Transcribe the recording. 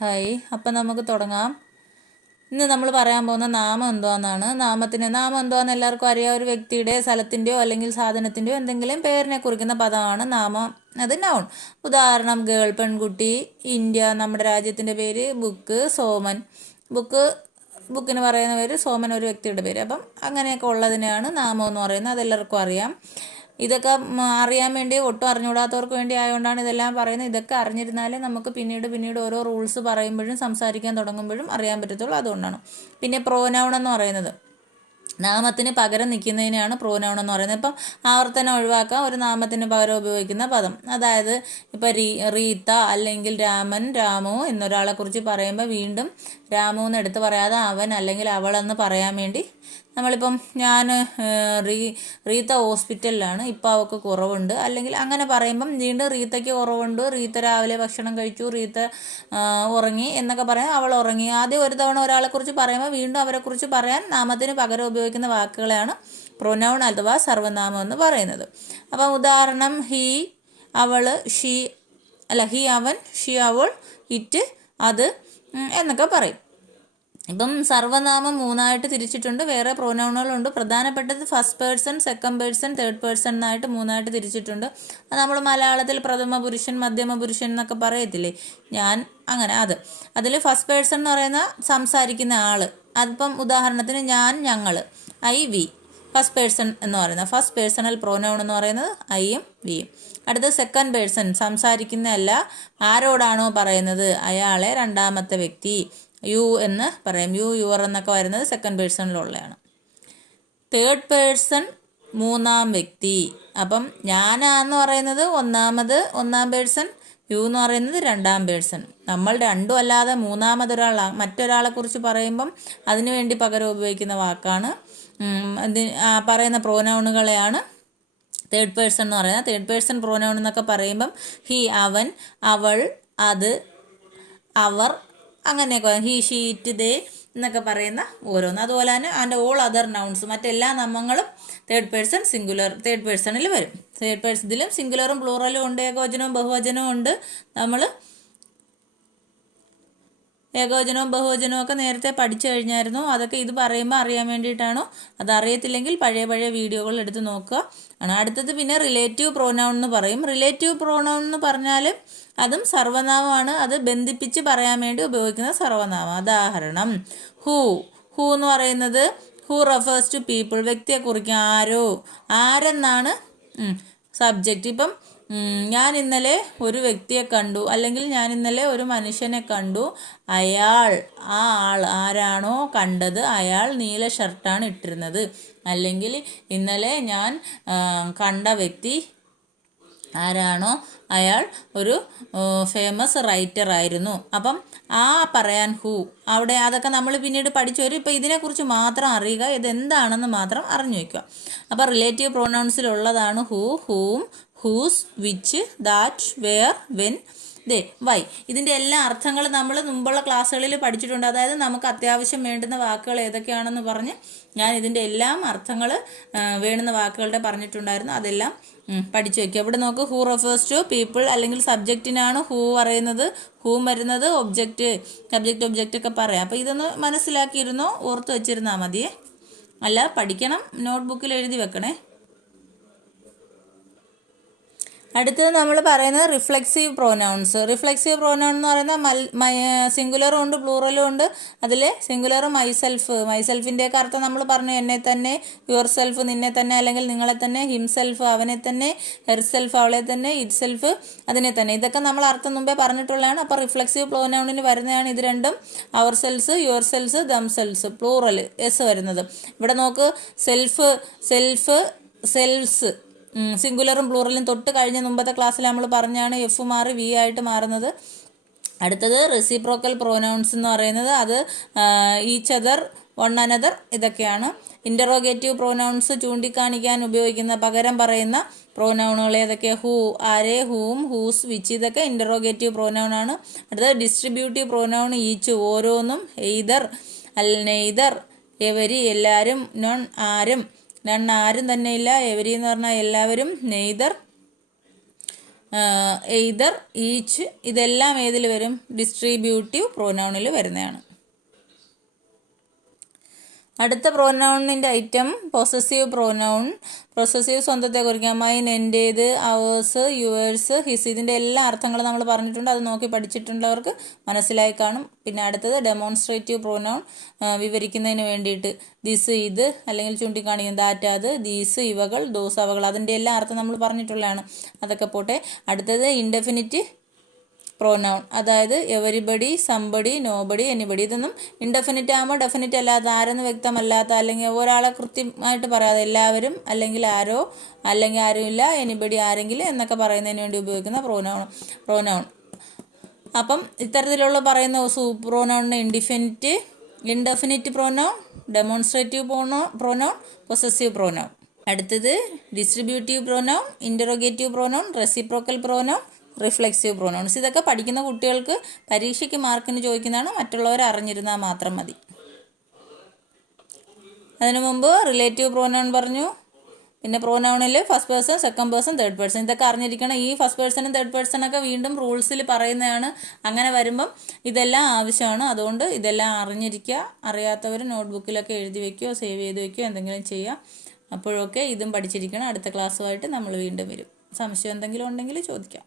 Hi അപ്പം നമുക്ക് തുടങ്ങാം. ഇന്ന് നമ്മൾ പറയാൻ പോകുന്ന നാമം എന്തുവാന്നാണ്? നാമത്തിന് നാമം എന്തുവാന്ന് എല്ലാവർക്കും അറിയാം. ഒരു വ്യക്തിയുടെ സ്ഥലത്തിന്റെയോ അല്ലെങ്കിൽ സാധനത്തിന്റെയോ എന്തെങ്കിലും പേരിനെ കുറിക്കുന്ന പദമാണ് നാമം. അത് നൗൺ ഉദാഹരണം ഗേൾ പെൺകുട്ടി ഇന്ത്യ നമ്മുടെ രാജ്യത്തിന്റെ പേര് ബുക്ക് സോമൻ. ബുക്ക് ബുക്കിന് പറയുന്ന പേര് സോമൻ ഒരു വ്യക്തിയുടെ പേര്. അപ്പം അങ്ങനെയൊക്കെ ഉള്ളതിനെയാണ് നാമം എന്ന് പറയുന്നത്. അതെല്ലാവർക്കും അറിയാം. ഇതൊക്കെ അറിയാൻ വേണ്ടി ഒട്ടും അറിഞ്ഞുകൂടാത്തവർക്ക് വേണ്ടി ആയതുകൊണ്ടാണ് ഇതെല്ലാം പറയുന്നത്. ഇതൊക്കെ അറിഞ്ഞിരുന്നാലേ നമുക്ക് പിന്നീട് പിന്നീട് ഓരോ റൂൾസ് പറയുമ്പോഴും സംസാരിക്കാൻ തുടങ്ങുമ്പോഴും അറിയാൻ പറ്റത്തുള്ളൂ. അതുകൊണ്ടാണ്. പിന്നെ പ്രോനൗൺ എന്ന് പറയുന്നത്. നാമത്തിന് പകരം നിൽക്കുന്നതിനെയാണ് പ്രോനൗൺ എന്ന് പറയുന്നത്. ഇപ്പം ആവർത്തനം ഒഴിവാക്കാൻ ഒരു നാമത്തിന് പകരം ഉപയോഗിക്കുന്ന പദം. അതായത് ഇപ്പം റീ റീത്ത അല്ലെങ്കിൽ രാമൻ രാമു എന്നൊരാളെ കുറിച്ച് പറയുമ്പോൾ വീണ്ടും രാമു എന്ന് എടുത്ത് പറയാതെ അവൻ അല്ലെങ്കിൽ അവളെന്ന് പറയാൻ വേണ്ടി നമ്മളിപ്പം ഞാൻ റീ റീത്ത ഹോസ്പിറ്റലിലാണ്. ഇപ്പം അവൾക്ക് കുറവുണ്ട്. അല്ലെങ്കിൽ അങ്ങനെ പറയുമ്പം വീണ്ടും റീത്തയ്ക്ക് കുറവുണ്ട്. റീത്ത രാവിലെ ഭക്ഷണം കഴിച്ചു. റീത്ത ഉറങ്ങി എന്നൊക്കെ പറയാം അവൾ ഉറങ്ങി. ആദ്യം ഒരു തവണ ഒരാളെക്കുറിച്ച് പറയുമ്പോൾ വീണ്ടും അവരെക്കുറിച്ച് പറയാൻ നാമത്തിന് പകരം ഉപയോഗിക്കുന്ന വാക്കുകളെയാണ് പ്രൊനൗൺ അഥവാ സർവനാമം എന്ന് പറയുന്നത്. അപ്പം ഉദാഹരണം ഹീ അവൾ ഷീ അല്ല ഹീ അവൻ ഷീ അവൾ ഇറ്റ് അത് എന്നൊക്കെ പറയും. ഇപ്പം സർവനാമം മൂന്നായിട്ട് തിരിച്ചിട്ടുണ്ട്. വേറെ പ്രോനൗണുകളുണ്ട് പ്രധാനപ്പെട്ടത് first person second person third person എന്നായിട്ട് മൂന്നായിട്ട് തിരിച്ചിട്ടുണ്ട്. അത് നമ്മൾ മലയാളത്തിൽ പ്രഥമ പുരുഷൻ മധ്യമ പുരുഷൻ എന്നൊക്കെ പറയത്തില്ലേ? ഞാൻ അങ്ങനെ അത്. അതിൽ ഫസ്റ്റ് പേഴ്സൺ എന്ന് പറയുന്ന സംസാരിക്കുന്ന ആൾ അതിപ്പം ഉദാഹരണത്തിന് ഞാൻ ഞങ്ങൾ ഐ വി ഫസ്റ്റ് പേഴ്സൺ എന്ന് പറയുന്നത് ഫസ്റ്റ് പേഴ്സണൽ പ്രോനൗൺ എന്ന് പറയുന്നത് ഐയും വിയും അടുത്ത സെക്കൻഡ് പേഴ്സൺ സംസാരിക്കുന്നതല്ല ആരോടാണോ പറയുന്നത്? അയാളെ രണ്ടാമത്തെ വ്യക്തി. യു എന്ന് പറയും. യു യുവർ എന്നൊക്കെ വരുന്നത് സെക്കൻഡ് പേഴ്സണിലുള്ളതാണ് തേർഡ് പേഴ്സൺ മൂന്നാം വ്യക്തി. അപ്പം ഞാനാന്ന് പറയുന്നത് ഒന്നാമത് ഒന്നാം പേഴ്സൺ യു എന്ന് പറയുന്നത് രണ്ടാം പേഴ്സൺ നമ്മൾ രണ്ടും അല്ലാതെ മൂന്നാമതൊരാൾ മറ്റൊരാളെ കുറിച്ച് പറയുമ്പം അതിനു വേണ്ടി പകരം ഉപയോഗിക്കുന്ന വാക്കാണ്. പറയുന്ന പ്രോനൗണുകളെയാണ് തേർഡ് പേഴ്സൺ എന്ന് പറയുന്നത്. തേർഡ് പേഴ്സൺ പ്രോനൗൺ എന്നൊക്കെ പറയുമ്പം ഹി അവൻ അവൾ അത് അവർ അങ്ങനെയൊക്കെ ഹി ഷീറ്റ് ദേ എന്നൊക്കെ പറയുന്ന ഓരോന്ന്. അതുപോലെ തന്നെ ആൻഡ് ഓൾ അതർ നൗൺസ് മറ്റെല്ലാ നമ്മങ്ങളും തേർഡ് പേഴ്സൺ സിംഗുലർ തേർഡ് പേഴ്സണിൽ വരും. തേർഡ് പേഴ്സൺ ഇതിലും സിംഗുലറും പ്ലൂറലും ഉണ്ട് ഏകവചനവും ബഹുവചനവും ഉണ്ട്. നമ്മൾ ഏകവചനവും ബഹുവചനവും ഒക്കെ നേരത്തെ പഠിച്ചു കഴിഞ്ഞായിരുന്നു. അതൊക്കെ ഇത് പറയുമ്പോൾ അറിയാൻ വേണ്ടിയിട്ടാണോ? അതറിയത്തില്ലെങ്കിൽ പഴയ പഴയ വീഡിയോകൾ എടുത്ത് നോക്കുക. ആണ്. അടുത്തത് പിന്നെ റിലേറ്റീവ് പ്രോനൗൺ എന്ന് പറയും. റിലേറ്റീവ് പ്രോനൗൺ എന്ന് പറഞ്ഞാൽ അതും സർവനാമമാണ്. അത് ബന്ധിപ്പിച്ച് പറയാൻ വേണ്ടി ഉപയോഗിക്കുന്ന സർവനാമം. ഉദാഹരണം ഹൂ ഹൂ എന്ന് പറയുന്നത് ഹൂ റെഫേഴ്സ് ടു പീപ്പിൾ വ്യക്തിയെ കുറിക്കും. ആരോ. ആരെന്നാണ്? സബ്ജക്റ്റ് ഇപ്പം ഞാൻ ഇന്നലെ ഒരു വ്യക്തിയെ കണ്ടു. അല്ലെങ്കിൽ ഞാൻ ഇന്നലെ ഒരു മനുഷ്യനെ കണ്ടു. അയാൾ ആ ആൾ ആരാണോ കണ്ടത് അയാൾ നീല ഷർട്ടാണ് ഇട്ടിരുന്നത്. അല്ലെങ്കിൽ ഇന്നലെ ഞാൻ കണ്ട വ്യക്തി ആരാണോ അയാൾ ഒരു ഫേമസ് റൈറ്റർ ആയിരുന്നു. അപ്പം ആ പറയാൻ ഹൂ അവിടെ അതൊക്കെ നമ്മൾ പിന്നീട് പഠിച്ചു. വരും ഇപ്പം ഇതിനെക്കുറിച്ച് മാത്രം അറിയുക ഇതെന്താണെന്ന് മാത്രം അറിഞ്ഞു വയ്ക്കുക. അപ്പോൾ relative പ്രൊനൗൺസിലുള്ളതാണ് who whom whose which that where when they why ഇതിന്റെ എല്ലാ അർത്ഥങ്ങളും നമ്മൾ മുമ്പുള്ള ക്ലാസ്സുകളിൽ പഠിച്ചിട്ടുണ്ട്. അതായത് നമുക്ക് അത്യാവശ്യം വേണ്ടുന്ന വാക്കുകൾ ഏതൊക്കെയാണെന്ന് പറഞ്ഞ് ഞാൻ ഇതിന്റെ എല്ലാം അർത്ഥങ്ങൾ വേണ്ടുന്ന വാക്കുകളുടെ പറഞ്ഞിട്ടുണ്ടായിരുന്നു. അതെല്ലാം പഠിച്ചു വയ്ക്കുക ഇവിടെ നോക്ക് ഹൂ റെഫേഴ്സ് ടു പീപ്പിൾ അല്ലെങ്കിൽ സബ്ജക്റ്റിനാണ് ഹൂ പറയുന്നത് ഹൂ വരുന്നത് ഒബ്ജക്റ്റ് സബ്ജക്റ്റ് ഒബ്ജക്റ്റ് ഒക്കെ പറയാം. അപ്പോൾ ഇതൊന്ന് മനസ്സിലാക്കിയിരുന്നോ? ഓർത്ത് വെച്ചിരുന്നാൽ മതിയേ. അല്ല പഠിക്കണം നോട്ട്ബുക്കിൽ എഴുതി വെക്കണേ. അടുത്തത് നമ്മൾ പറയുന്നത് റിഫ്ലെക്സീവ് പ്രോനൗൺസ് റിഫ്ലെക്സീവ് പ്രോനൗൺ എന്ന് പറയുന്നത് മൽ സിംഗുലറും ഉണ്ട് പ്ലൂറലും ഉണ്ട്. അതിൽ സിംഗുലർ മൈസെൽഫ് മൈസെൽഫിന്റെയൊക്കെ അർത്ഥം നമ്മൾ പറഞ്ഞു എന്നെ തന്നെ യുവർ സെൽഫ് നിന്നെ തന്നെ അല്ലെങ്കിൽ നിങ്ങളെ തന്നെ ഹിംസെൽഫ് അവനെ തന്നെ ഹെർ സെൽഫ് അവളെ തന്നെ ഇറ്റ് സെൽഫ് അതിനെ തന്നെ. ഇതൊക്കെ നമ്മൾ അർത്ഥം മുമ്പേ പറഞ്ഞിട്ടുള്ളതാണ്. അപ്പോൾ റിഫ്ലെക്സീവ് പ്രോനൗണിന് വരുന്നതാണ് ഇത് രണ്ടും. Ourselves yourselves themselves plural S വരുന്നത്. ഇവിടെ നോക്ക് സെൽഫ് സെൽഫ് സെൽസ് സിംഗുലറും പ്ലൂറലും തൊട്ട് കഴിഞ്ഞ മുമ്പത്തെ ക്ലാസ്സിൽ നമ്മൾ പറഞ്ഞാണ് എഫ് മാറി വി ആയിട്ട് മാറുന്നത്. അടുത്തത് റെസിപ്രോക്കൽ പ്രോനൗൺസ് എന്ന് പറയുന്നത് അത് ഈച്ച് അതർ വൺ അനദർ ഇതൊക്കെയാണ്. ഇന്ററോഗേറ്റീവ് പ്രോനൗൺസ് ചൂണ്ടിക്കാണിക്കാൻ ഉപയോഗിക്കുന്ന പകരം പറയുന്ന പ്രോനൗണുകൾ ഏതൊക്കെ? ഹൂ ആരെ ഹൂം ഹൂസ് വിച്ച് ഇതൊക്കെ ഇന്ററോഗേറ്റീവ് പ്രോനൗൺ ആണ്. അടുത്തത് ഡിസ്ട്രിബ്യൂട്ടീവ് പ്രോനൗൺ ഈച്ച് ഓരോന്നും എയ്തർ അൽ നെയ്തർ എവരി എല്ലാവരും നോൺ ആരും നൺ ആരും തന്നെ ഇല്ല എവരി എന്ന് പറഞ്ഞാൽ എല്ലാവരും നെയ്തർ എയ്തർ ഈച്ച് ഇതെല്ലാം ഏതിൽ വരും? ഡിസ്ട്രിബ്യൂട്ടീവ് പ്രോനൗണിൽ വരുന്നതാണ്. അടുത്ത പ്രോനൗണിന്റെ ഐറ്റം പൊസസീവ് പ്രോനൗൺ പൊസസീവ് സ്വന്തത്തെ കുറിക്കാം മൈൻ എന്റേത് അവേഴ്സ് യുവേഴ്സ് ഹിസ് ഇതിന്റെ എല്ലാ അർത്ഥങ്ങളും നമ്മൾ പറഞ്ഞിട്ടുണ്ട്. അത് നോക്കി പഠിച്ചിട്ടുള്ളവർക്ക് മനസ്സിലായി കാണും. പിന്നെ അടുത്തത് ഡെമോൺസ്ട്രേറ്റീവ് പ്രോനൗൺ വിവരിക്കുന്നതിന് വേണ്ടിയിട്ട്. ദിസ് ഇത് അല്ലെങ്കിൽ ചൂണ്ടിക്കാണിക്കുന്ന ദാറ്റ് അത് ദീസ് ഇവകൾ ദോസ് അവകൾ. അതിന്റെ എല്ലാ അർത്ഥം നമ്മൾ പറഞ്ഞിട്ടുള്ളതാണ്. അതൊക്കെ പോട്ടെ. അടുത്തത് ഇൻഡെഫിനിറ്റ് പ്രോനൗൺ അതായത് എവരിബഡി സംബടി നോബടി എനിബടി ഇതൊന്നും ഇൻഡെഫിനിറ്റ് ആകുമ്പോൾ ഡെഫിനിറ്റ് അല്ലാത്ത ആരെന്ന് വ്യക്തമല്ലാത്ത അല്ലെങ്കിൽ ഒരാളെ കൃത്യമായിട്ട് പറയാതെ എല്ലാവരും അല്ലെങ്കിൽ ആരോ അല്ലെങ്കിൽ ആരുമില്ല എനിബടി ആരെങ്കിലും എന്നൊക്കെ പറയുന്നതിന് വേണ്ടി ഉപയോഗിക്കുന്ന പ്രോനൗൺ പ്രോനൗൺ അപ്പം ഇത്തരത്തിലുള്ള പറയുന്ന പ്രോനൗണിന് ഇൻഡിഫിനിറ്റ് ഇൻഡെഫിനിറ്റ് പ്രോനൗൺ ഡെമോൺസ്ട്രേറ്റീവ് പ്രോനോ പ്രോനൗൺ പൊസസീവ് പ്രോനൗൺ അടുത്തത് distributive pronoun interrogative pronoun reciprocal pronoun reflexive pronouns ഇതൊക്കെ പഠിക്കുന്ന കുട്ടികൾക്ക് പരീക്ഷയ്ക്ക് മാർക്കിന് ചോദിക്കുന്നതാണ് മറ്റുള്ളവർ അറിഞ്ഞിരുന്നാൽ മാത്രം മതി. അതിനു മുമ്പ് റിലേറ്റീവ് പ്രോനൗൺ പറഞ്ഞു. പിന്നെ പ്രോനൗണിൽ first person second person third person ഇതൊക്കെ അറിഞ്ഞിരിക്കണം. ഈ ഫസ്റ്റ് പേഴ്സണും തേർഡ് പേഴ്സണൊക്കെ വീണ്ടും റൂൾസിൽ പറയുന്നതാണ്. അങ്ങനെ വരുമ്പം ഇതെല്ലാം ആവശ്യമാണ്. അതുകൊണ്ട് ഇതെല്ലാം അറിഞ്ഞിരിക്കുക. അറിയാത്തവർ നോട്ട്ബുക്കിലൊക്കെ എഴുതി വയ്ക്കുകയോ സേവ് ചെയ്ത് വയ്ക്കുകയോ എന്തെങ്കിലും ചെയ്യുക. അപ്പോഴൊക്കെ ഇതും പഠിച്ചിരിക്കണം. അടുത്ത ക്ലാസ്സുമായിട്ട് നമ്മൾ വീണ്ടും വരും. സംശയം എന്തെങ്കിലും ഉണ്ടെങ്കിൽ ചോദിക്കാം.